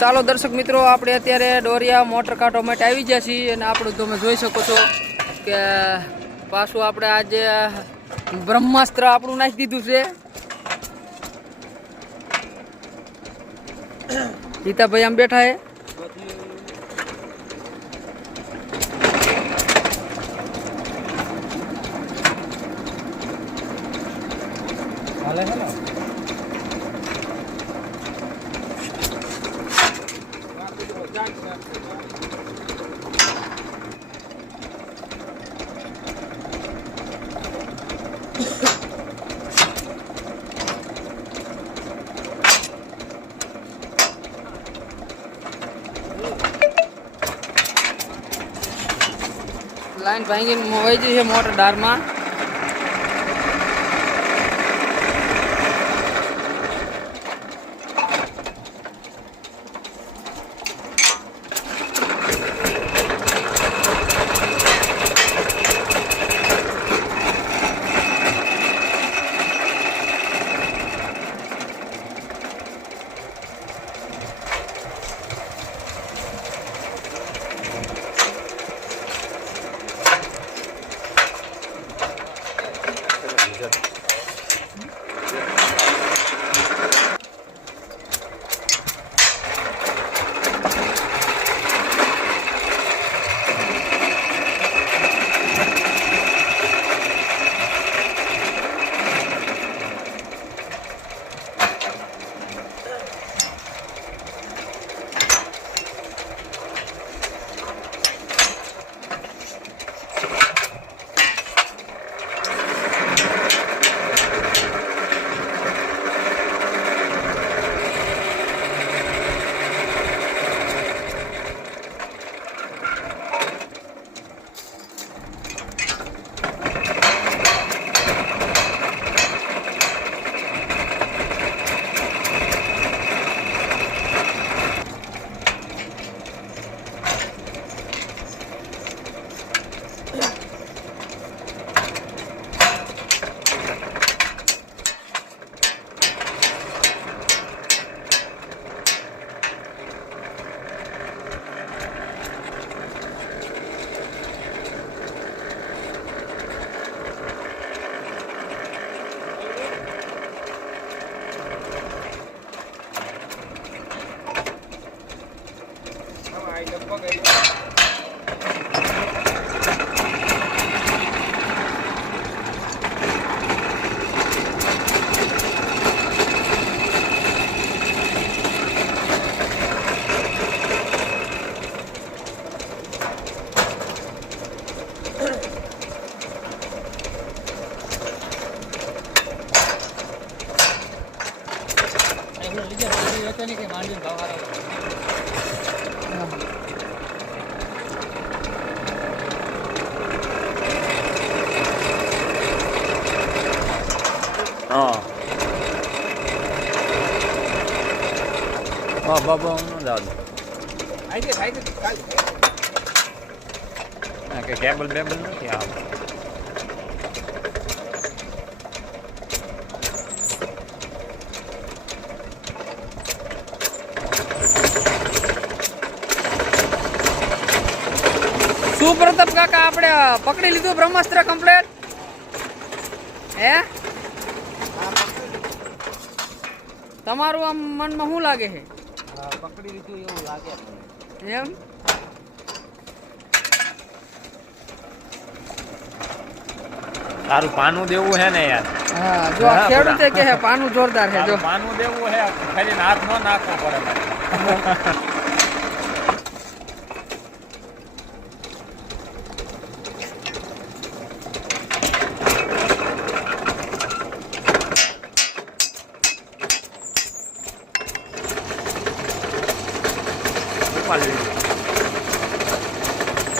ચાલો દર્શક મિત્રો, આપણે અત્યારે ડોરિયા મોટર કાઢવા માટે આવી ગયા છીએ અને આપણું તમે જોઈ શકો છો કે પાછું આપણે આજે બ્રહ્માસ્ત્ર આપણું નાખી દીધું છે. ગીતાભાઈ આમ બેઠા હે. લાઈન ભાંગીને વહી જઈ છે મોટર ડારમાં. બાબા દાદુ કે કેબલ બેબલ નથી આવે. શું પ્રતાપ કાકા, આપણે પકડી લીધું બ્રહ્માસ્ત્ર કમ્પ્લેટ હે? તમારું આમ મનમાં શું લાગે છે? પકડી લીધું એવું લાગે એમ? તારું પાનું દેવું હે ને યાર. હા, જો આ ખેડૂતે કે હે પાનું જોરદાર છે. જો પાનું દેવું હે, ખાલી હાથ ન નાખવો પડે.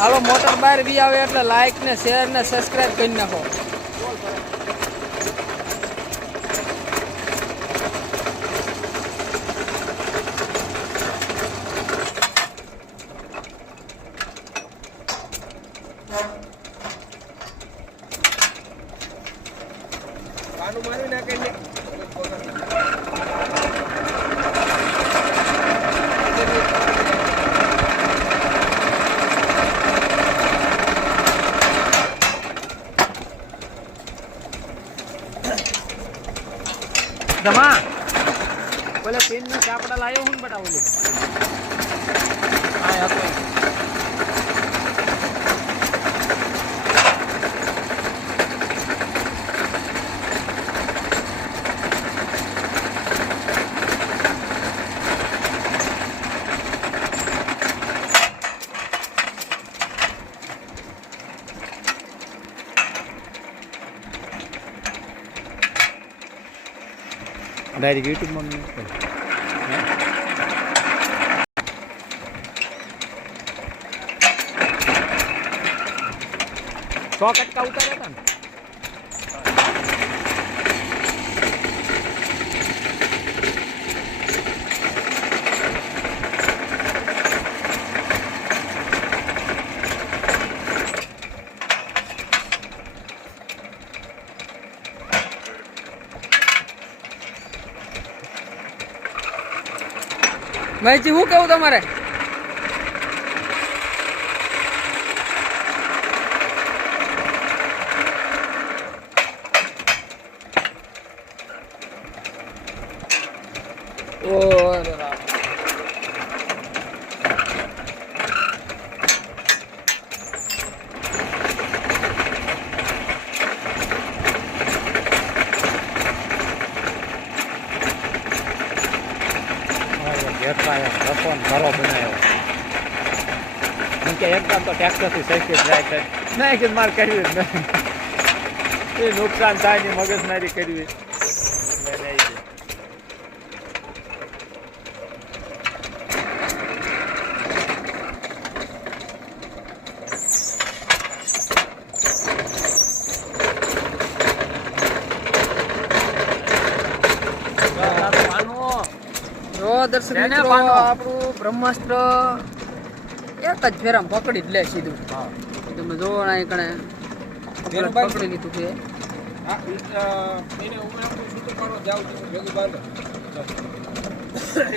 હાલો, મોટર બહાર બી આવે એટલે લાઈક ને શેર ને સબસ્ક્રાઇબ કરી નાખો. પાનું મારી નાખે ને ઓલું આ હતો ડાયરેક્ટ યુટ્યુબમાં મૂકો. સો કટકા ઉતાર્યા હતા ને ભાઈજી શું કેવું તમારે? રસો ઘરો બનાવ્યો કે એકદમ તો ટ્રેક્ટરથી સૈકી ટ્રાય કરી નહીં કે મારે કરવી જ નહીં એ નુકસાન થાય ની મગજમારી કરવી દર્શક મિત્રો આપણું બ્રહ્માસ્ત્ર એક જ ફેરામાં પકડી જ લે સીધું. તમે જોવો ને કણે પકડી લીધું છે. એને ઉમરાપુર છૂટું પાડો જાવ તો ભેગું બાંધો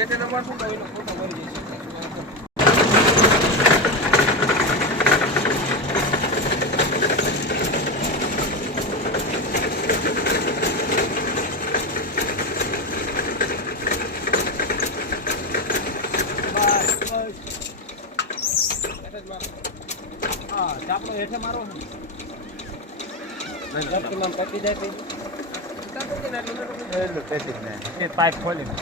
એટલે તમારે શું કહ્યું ફોટો મરી જશે. ચાપડો હેઠે મારો પતી જાય એટલું પેટી જ નહીં પાઇપ ખોલીને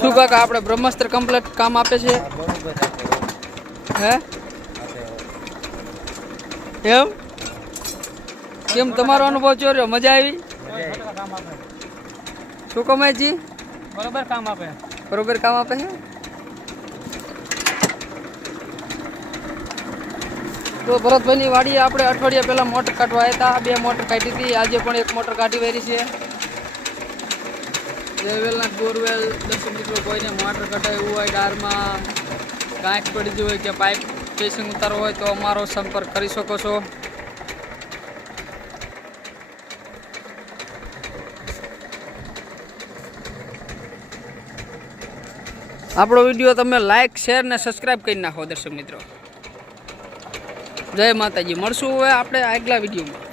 શું કાકા આપણે બ્રહ્માસ્ત્ર કમ્પ્લીટ કામ આપે છે હે એમ કેમ તમારો અનુભવ ચોર્યો? મજા આવી? શું કમાયજી? બરોબર કામ આપે. બરોબર કામ આપે છે. તો ભરતભાઈની વાડીએ આપણે અઠવાડિયા પહેલા મોટર કાઢવા આવ્યા હતા. 2 મોટર કાઢી હતી. આજે પણ 1 મોટર કાઢી વાળી છે. વેલના બોરવેલ દર્શક મિત્રો કોઈને મોટર કઢાવ્યું હોય, ડારમાં ગાંઠ પડી ગઈ હોય કે પાઇપ પેસિંગ ઉતારવો હોય તો અમારો સંપર્ક કરી શકો છો. આપણો વિડીયો તમે લાઈક, શેર ને સબસ્ક્રાઈબ કરી નાખો દર્શક મિત્રો. જય માતાજી. મળશું હવે આપણે આગલા વિડીયોમાં.